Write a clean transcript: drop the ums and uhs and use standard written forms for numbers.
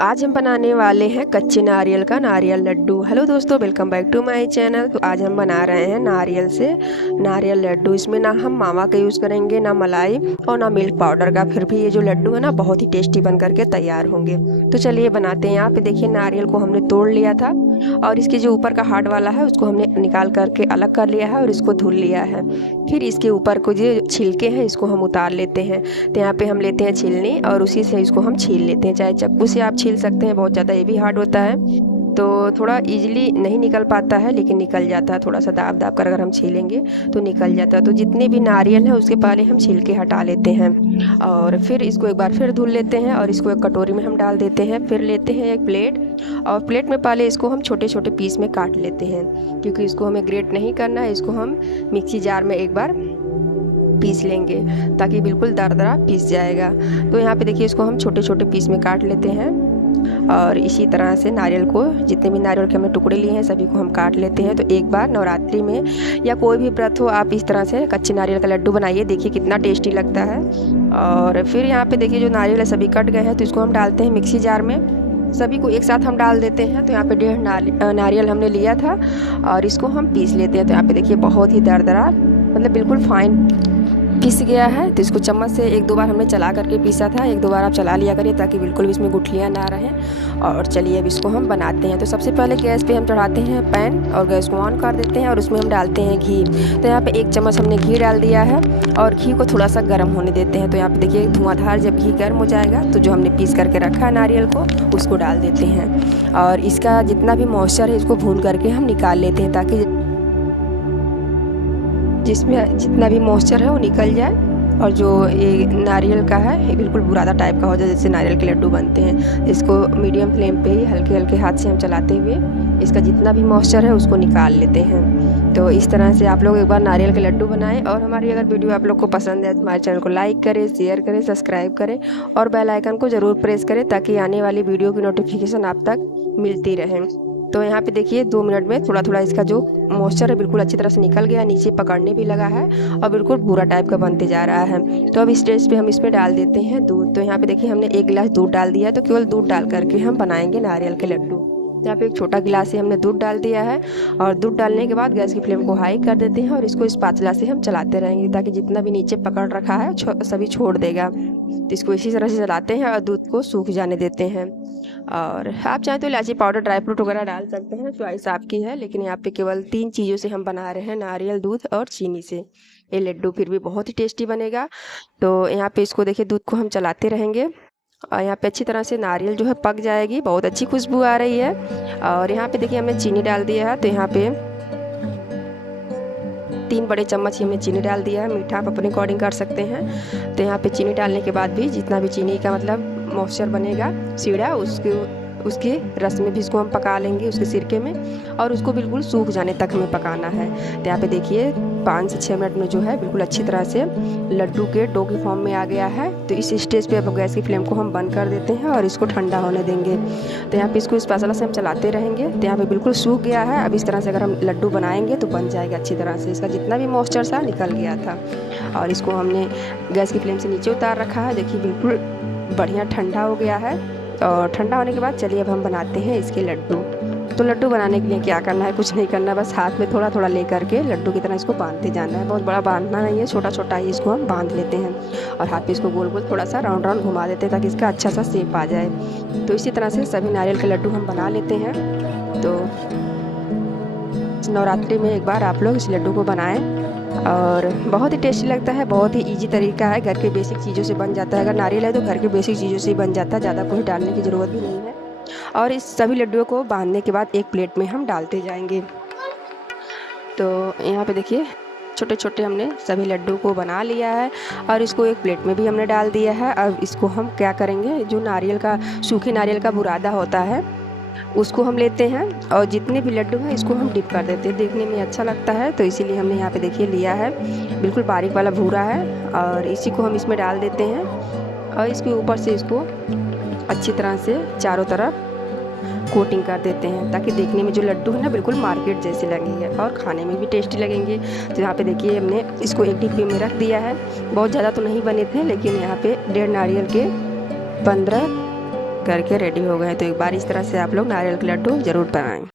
आज हम बनाने वाले हैं कच्चे नारियल का नारियल लड्डू। हेलो दोस्तों, welcome back to my channel. तो आज हम बना रहे हैं नारियल से नारियल लड्डू। इसमें ना हम मावा का यूज़ करेंगे, ना मलाई और ना मिल्क पाउडर का। फिर भी ये जो लड्डू है ना बहुत ही टेस्टी बन करके तैयार होंगे। तो चलिए बनाते हैं। यहाँ पे देखिए नारियल को हमने तोड़ लिया था और इसके जो ऊपर का हार्ड वाला है उसको हमने निकाल करके अलग कर लिया है और इसको धुल लिया है। फिर इसके ऊपर को जो छिलके हैं इसको हम उतार लेते हैं। तो यहाँ पे हम लेते हैं छीलनी और उसी से इसको हम छील लेते हैं। चाहे चक्कू से आप छील सकते हैं, बहुत ज़्यादा ये भी हार्ड होता है तो थोड़ा इजीली नहीं निकल पाता है, लेकिन निकल जाता है। थोड़ा सा दाब दाब कर अगर हम छीलेंगे तो निकल जाता है। तो जितने भी नारियल है उसके पहले हम छिलके हटा लेते हैं और फिर इसको एक बार फिर धुल लेते हैं और इसको एक कटोरी में हम डाल देते हैं। फिर लेते हैं एक प्लेट और प्लेट में पहले इसको हम छोटे छोटे पीस में काट लेते हैं, क्योंकि इसको हमें ग्रेट नहीं करना है। इसको हम मिक्सी जार में एक बार पीस लेंगे ताकि बिल्कुल दरदरा पीस जाएगा। तो यहाँ पे देखिए इसको हम छोटे छोटे पीस में काट लेते हैं और इसी तरह से नारियल को, जितने भी नारियल के हमने टुकड़े लिए हैं सभी को हम काट लेते हैं। तो एक बार नवरात्रि में या कोई भी व्रत हो आप इस तरह से कच्चे नारियल का लड्डू बनाइए, देखिए कितना टेस्टी लगता है। और फिर यहाँ पे देखिए जो नारियल है सभी कट गए हैं तो इसको हम डालते हैं मिक्सी जार में। सभी को एक साथ हम डाल देते हैं। तो यहाँ पे 1.5 नारियल हमने लिया था और इसको हम पीस लेते हैं। तो यहाँ पे देखिए बहुत ही दरदरा, मतलब बिल्कुल फाइन पीस गया है। तो इसको चम्मच से एक दो बार हमने चला करके पीसा था, एक दो बार आप चला लिया करिए ताकि बिल्कुल भी इसमें गुठलियाँ ना रहें। और चलिए अब इसको हम बनाते हैं। तो सबसे पहले गैस पे हम चढ़ाते हैं पैन और गैस को ऑन कर देते हैं और उसमें हम डालते हैं घी। तो यहाँ पे 1 चम्मच हमने घी डाल दिया है और घी को थोड़ा सा गर्म होने देते हैं। तो यहाँ पे देखिए धुआंधार जब घी गर्म हो जाएगा तो जो हमने पीस करके रखा है नारियल को उसको डाल देते हैं और इसका जितना भी मॉइस्चर है इसको भून करके हम निकाल लेते हैं ताकि जिसमें जितना भी मॉइस्चर है वो निकल जाए और जो ये नारियल का है ये बिल्कुल बुरादा टाइप का हो जाए, जैसे नारियल के लड्डू बनते हैं। इसको मीडियम फ्लेम पे ही हल्के हल्के हाथ से हम चलाते हुए इसका जितना भी मॉइस्चर है उसको निकाल लेते हैं। तो इस तरह से आप लोग एक बार नारियल के लड्डू बनाएं। और हमारी अगर वीडियो आप लोग को पसंद है तो हमारे चैनल को लाइक करें, शेयर करें, सब्सक्राइब करें और बेल आइकन को ज़रूर प्रेस करें ताकि आने वाली वीडियो की नोटिफिकेशन आप तक मिलती रहे। तो यहाँ पे देखिए 2 मिनट में थोड़ा थोड़ा इसका जो मॉइस्चर है बिल्कुल अच्छी तरह से निकल गया, नीचे पकड़ने भी लगा है और बिल्कुल भूरा टाइप का बनते जा रहा है। तो अब इस स्टेज पे हम इसमें डाल देते हैं दूध। तो यहाँ पे देखिए हमने 1 गिलास दूध डाल दिया है। तो केवल दूध डाल करके हम बनाएंगे नारियल के लड्डू। यहाँ पे एक छोटा गिलास से हमने दूध डाल दिया है और दूध डालने के बाद गैस की फ्लेम को हाई कर देते हैं और इसको इस स्पैचुला से हम चलाते रहेंगे ताकि जितना भी नीचे पकड़ रखा है सभी छोड़ देगा। तो इसको इसी तरह से चलाते हैं और दूध को सूख जाने देते हैं। और आप चाहें तो इलायची पाउडर, ड्राई फ्रूट वगैरह डाल सकते हैं, चॉइस आपकी है। लेकिन यहाँ पे केवल 3 चीज़ों से हम बना रहे हैं, नारियल, दूध और चीनी से ये लड्डू फिर भी बहुत ही टेस्टी बनेगा। तो यहाँ पे इसको देखिए दूध को हम चलाते रहेंगे और यहाँ पे अच्छी तरह से नारियल जो है पक जाएगी, बहुत अच्छी खुशबू आ रही है। और यहाँ पे देखिए हमने चीनी डाल दिया है। तो यहाँ पे 3 बड़े चम्मच ही हमने चीनी डाल दिया है। मीठा आप अपने अकॉर्डिंग कर सकते हैं। तो यहाँ पे चीनी डालने के बाद भी जितना भी चीनी का मतलब मॉइस्चर बनेगा सीढ़ा उसके रस में भी इसको हम पका लेंगे, उसके सिरके में, और उसको बिल्कुल सूख जाने तक हमें पकाना है। तो यहाँ पे देखिए 5 से 6 मिनट में जो है बिल्कुल अच्छी तरह से लड्डू के डो की फॉर्म में आ गया है। तो इस स्टेज पे अब गैस की फ्लेम को हम बंद कर देते हैं और इसको ठंडा होने देंगे। तो यहाँ पे इसको इस स्पैचुला से हम चलाते रहेंगे। तो यहाँ पे बिल्कुल सूख गया है। अब इस तरह से अगर हम लड्डू बनाएंगे तो बन जाएगा अच्छी तरह से। इसका जितना भी मॉइस्चर था निकल गया था और इसको हमने गैस की फ्लेम से नीचे उतार रखा है। देखिए बिल्कुल बढ़िया ठंडा हो गया है। और ठंडा होने के बाद चलिए अब हम बनाते हैं इसके लड्डू। तो लड्डू बनाने के लिए क्या करना है, कुछ नहीं करना, बस हाथ में थोड़ा थोड़ा ले करके लड्डू की तरह इसको बांधते जाना है। बहुत बड़ा बांधना नहीं है, छोटा छोटा ही इसको हम बांध लेते हैं और हाथ पे इसको गोल गोल थोड़ा सा राउंड राउंड घुमा देते हैं ताकि इसका अच्छा सा शेप आ जाए। तो इसी तरह से सभी नारियल के लड्डू हम बना लेते हैं। तो नवरात्रि में एक बार आप लोग इस लड्डू को बनाएं और बहुत ही टेस्टी लगता है। बहुत ही इजी तरीका है, घर के बेसिक चीज़ों से बन जाता है। अगर नारियल है तो घर के बेसिक चीज़ों से ही बन जाता है, ज़्यादा कुछ डालने की ज़रूरत भी नहीं है। और इस सभी लड्डुओं को बांधने के बाद एक प्लेट में हम डालते जाएंगे। तो यहाँ पे देखिए छोटे छोटे हमने सभी लड्डू को बना लिया है और इसको एक प्लेट में भी हमने डाल दिया है। अब इसको हम क्या करेंगे, जो नारियल का, सूखे नारियल का बुरादा होता है उसको हम लेते हैं और जितने भी लड्डू हैं इसको हम डिप कर देते हैं, देखने में अच्छा लगता है। तो इसीलिए हमने यहाँ पे देखिए लिया है, बिल्कुल बारीक वाला भूरा है और इसी को हम इसमें डाल देते हैं और इसके ऊपर से इसको अच्छी तरह से चारों तरफ कोटिंग कर देते हैं ताकि देखने में जो लड्डू है ना बिल्कुल मार्केट जैसे लगेंगे और खाने में भी टेस्टी लगेंगे। तो यहाँ पे देखिए हमने इसको एक डिब्बे में रख दिया है। बहुत ज़्यादा तो नहीं बने थे, लेकिन यहाँ पे 1.5 नारियल के 15 करके रेडी हो गए। तो एक बार इस तरह से आप लोग नारियल के लड्डू ज़रूर बनाएं।